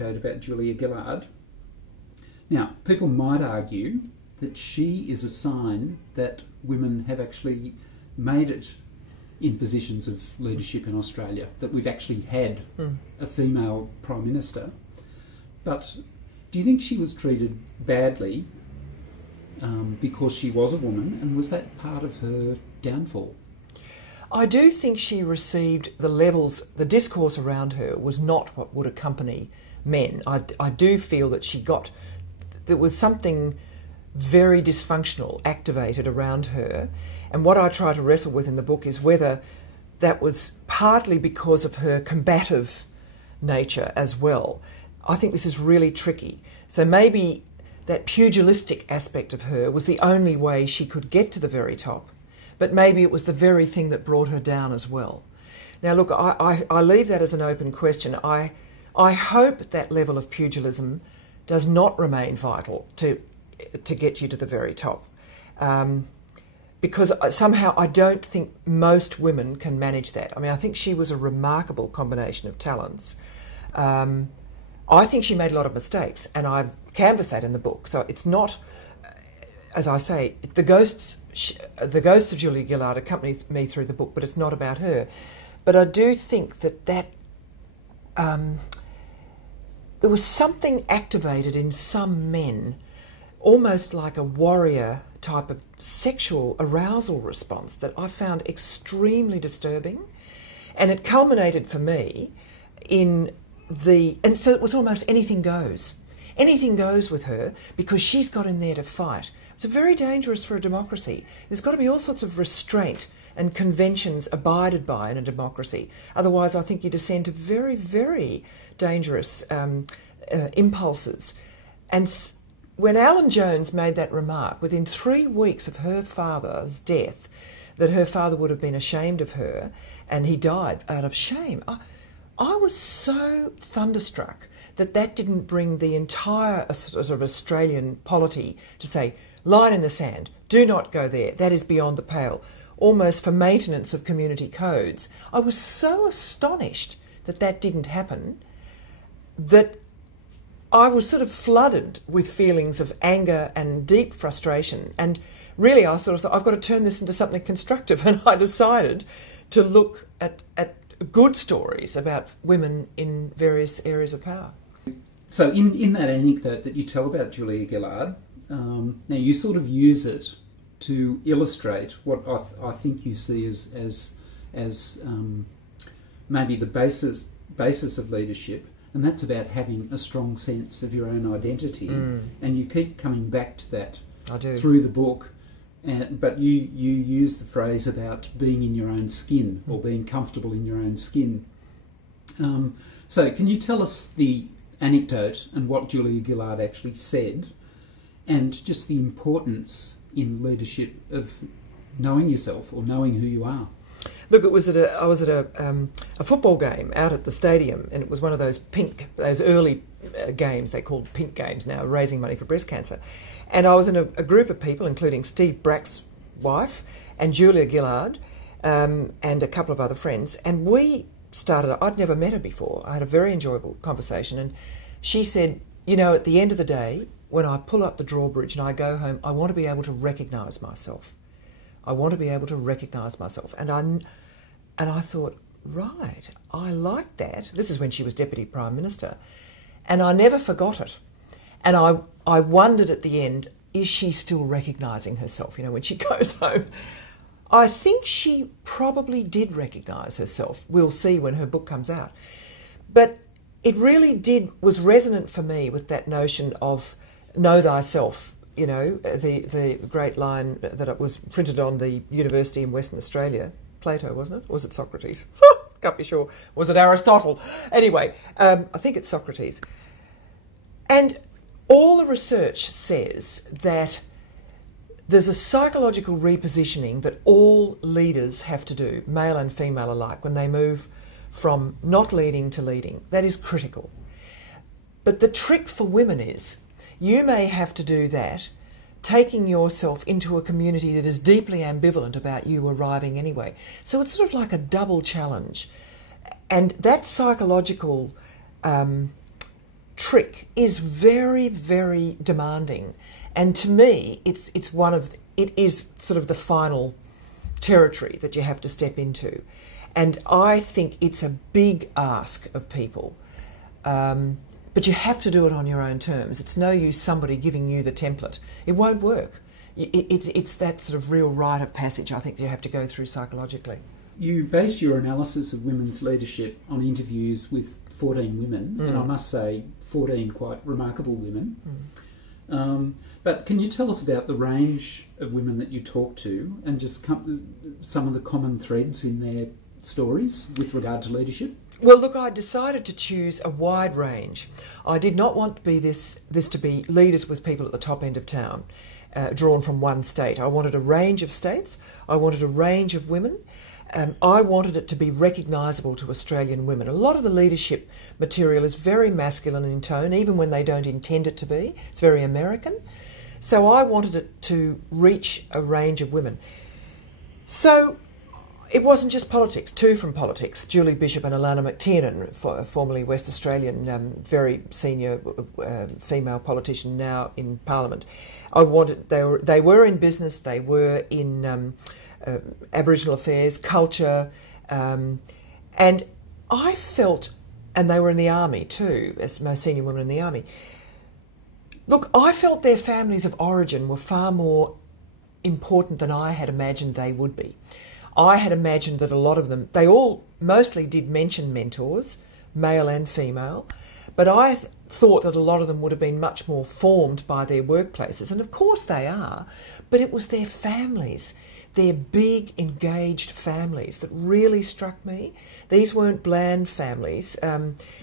anecdote about Julia Gillard. Now, people might argue that she is a sign that women have actually made it in positions of leadership in Australia, that we've actually had a female Prime Minister. But do you think she was treated badly because she was a woman, and was that part of her downfall? I do think she received the discourse around her was not what would accompany men. I do feel that there was something very dysfunctional activated around her, and what I try to wrestle with in the book is whether that was partly because of her combative nature as well. I think this is really tricky. So maybe that pugilistic aspect of her was the only way she could get to the very top, but maybe it was the very thing that brought her down as well. Now look, I leave that as an open question. I hope that level of pugilism does not remain vital to get you to the very top. Because somehow I don't think most women can manage that. I mean, I think she was a remarkable combination of talents. I think she made a lot of mistakes, and I've canvassed that in the book. So it's not, as I say, the ghosts of Julia Gillard accompany me through the book, but it's not about her. But I do think that there was something activated in some men, almost like a warrior type of sexual arousal response, that I found extremely disturbing. And it culminated for me and so it was almost anything goes. Anything goes with her because she's got in there to fight. It's very dangerous for a democracy. There's got to be all sorts of restraint and conventions abided by in a democracy. Otherwise, I think you descend to very, very dangerous impulses. And when Alan Jones made that remark, within 3 weeks of her father's death, that her father would have been ashamed of her, and he died out of shame, I was so thunderstruck that didn't bring the entire sort of Australian polity to say, line in the sand, do not go there, that is beyond the pale, almost for maintenance of community codes. I was so astonished that didn't happen, that I was sort of flooded with feelings of anger and deep frustration. And really I sort of thought, I've got to turn this into something constructive. And I decided to look at good stories about women in various areas of power. So in that anecdote that you tell about Julia Gillard, now you sort of use it to illustrate what I think you see as maybe the basis of leadership, and that's about having a strong sense of your own identity. And you keep coming back to that through the book. But you use the phrase about being in your own skin, or being comfortable in your own skin. So can you tell us the anecdote and what Julia Gillard actually said, and just the importance in leadership of knowing yourself or knowing who you are? Look, I was at a football game out at the stadium, and it was one of those early games they called pink games now, raising money for breast cancer. And I was in a group of people, including Steve Brack's wife and Julia Gillard and a couple of other friends. And we started, I'd never met her before. I had a very enjoyable conversation. And she said, you know, at the end of the day, when I pull up the drawbridge and I go home, I want to be able to recognise myself. I want to be able to recognise myself. And I thought, right, I like that. This is when she was Deputy Prime Minister. And I never forgot it. And I wondered at the end, is she still recognising herself, you know, when she goes home? I think she probably did recognise herself. We'll see when her book comes out. But it really was resonant for me with that notion of know thyself, you know, the great line that was printed on the university in Western Australia. Plato, wasn't it? Or was it Socrates? Can't be sure. Was it Aristotle? Anyway, I think it's Socrates. And all the research says that there's a psychological repositioning that all leaders have to do, male and female alike, when they move from not leading to leading. That is critical. But the trick for women is you may have to do that taking yourself into a community that is deeply ambivalent about you arriving anyway. So it's sort of like a double challenge. And that psychological trick is very, very demanding. And to me, it is sort of the final territory that you have to step into. And I think it's a big ask of people. But you have to do it on your own terms. It's no use somebody giving you the template. It won't work. It's that sort of real rite of passage, I think, you have to go through psychologically. You base your analysis of women's leadership on interviews with 14 women, and I must say 14 quite remarkable women. But can you tell us about the range of women that you talk to and just some of the common threads in their stories with regard to leadership? Well, look, I decided to choose a wide range. I did not want to be this to be leaders with people at the top end of town, drawn from one state. I wanted a range of states. I wanted a range of women. I wanted it to be recognisable to Australian women. A lot of the leadership material is very masculine in tone, even when they don't intend it to be. It's very American. So I wanted it to reach a range of women. So it wasn't just politics. Two from politics, Julie Bishop and Alana McTiernan, formerly West Australian, very senior female politician now in Parliament. They were in business, they were in Aboriginal affairs, culture, and I felt, and they were in the army too, as most senior women in the army. Look, I felt their families of origin were far more important than I had imagined they would be. I had imagined that a lot of them, they all mostly did mention mentors, male and female, but I thought that a lot of them would have been much more formed by their workplaces, and of course they are, but it was their families, their big, engaged families that really struck me. These weren't bland families.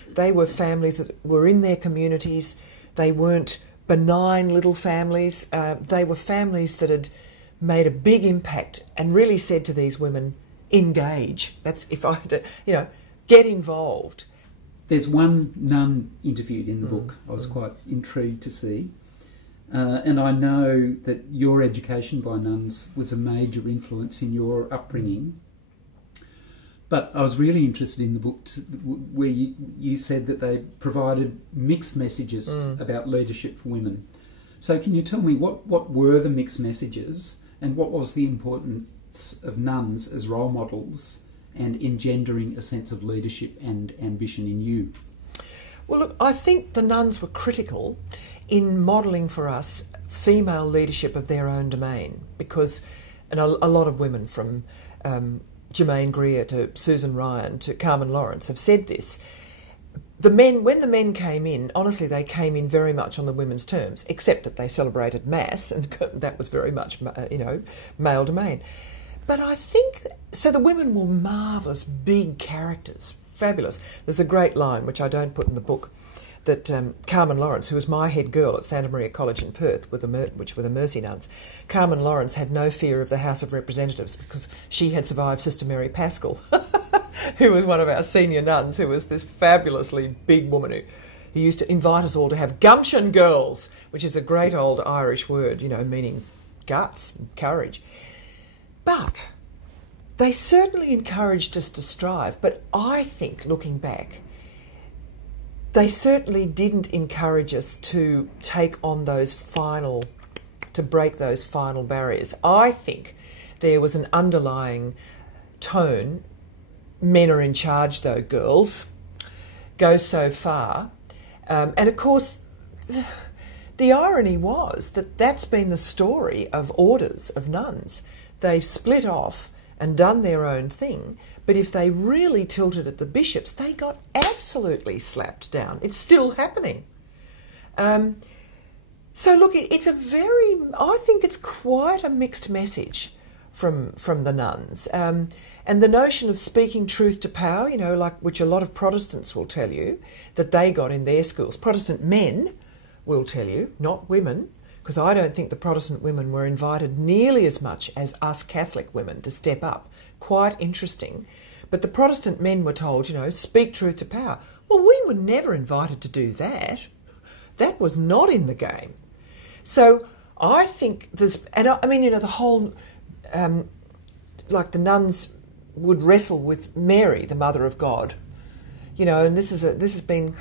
They were families that were in their communities. They weren't benign little families. They were families that had made a big impact and really said to these women, engage. That's if I had to, get involved. There's one nun interviewed in the book I was quite intrigued to see. And I know that your education by nuns was a major influence in your upbringing. But I was really interested in the book where you said that they provided mixed messages about leadership for women. So can you tell me what were the mixed messages and what was the importance of nuns as role models and engendering a sense of leadership and ambition in you? Well, look, I think the nuns were critical in modelling for us female leadership of their own domain, because a lot of women from Germaine Greer to Susan Ryan to Carmen Lawrence have said this. When the men came in, honestly, they came in very much on the women's terms, except that they celebrated Mass, and that was very much, male domain. But I think, so the women were marvellous, big characters, fabulous. There's a great line, which I don't put in the book, that Carmen Lawrence, who was my head girl at Santa Maria College in Perth, which were the Mercy nuns, Carmen Lawrence had no fear of the House of Representatives because she had survived Sister Mary Paschal, who was one of our senior nuns, who was this fabulously big woman who used to invite us all to have gumption girls, which is a great old Irish word, meaning guts, courage. But they certainly encouraged us to strive. But I think, looking back, they certainly didn't encourage us to take on to break those final barriers. I think there was an underlying tone, men are in charge though, girls, go so far. And of course, the irony was that that's been the story of orders, of nuns. They've split off and done their own thing, but if they really tilted at the bishops, they got absolutely slapped down. It's still happening. So look, I think it's quite a mixed message from the nuns. And the notion of speaking truth to power, which a lot of Protestants will tell you, that they got in their schools. Protestant men will tell you, not women, because I don't think the Protestant women were invited nearly as much as us Catholic women to step up. Quite interesting. But the Protestant men were told, speak truth to power. Well, we were never invited to do that. That was not in the game. So I think the whole, like the nuns would wrestle with Mary, the Mother of God, and this has been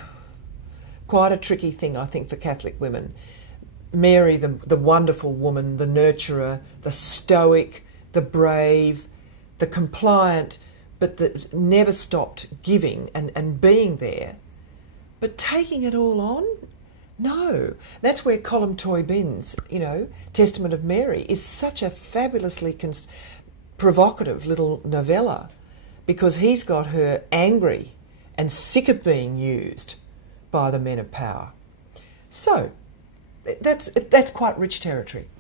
quite a tricky thing, I think, for Catholic women. Mary, the wonderful woman, the nurturer, the stoic, the brave, the compliant, but that never stopped giving and being there. But taking it all on? No. That's where Colm Toibin's, Testament of Mary is such a fabulously provocative little novella, because he's got her angry and sick of being used by the men of power. So, that's quite rich territory.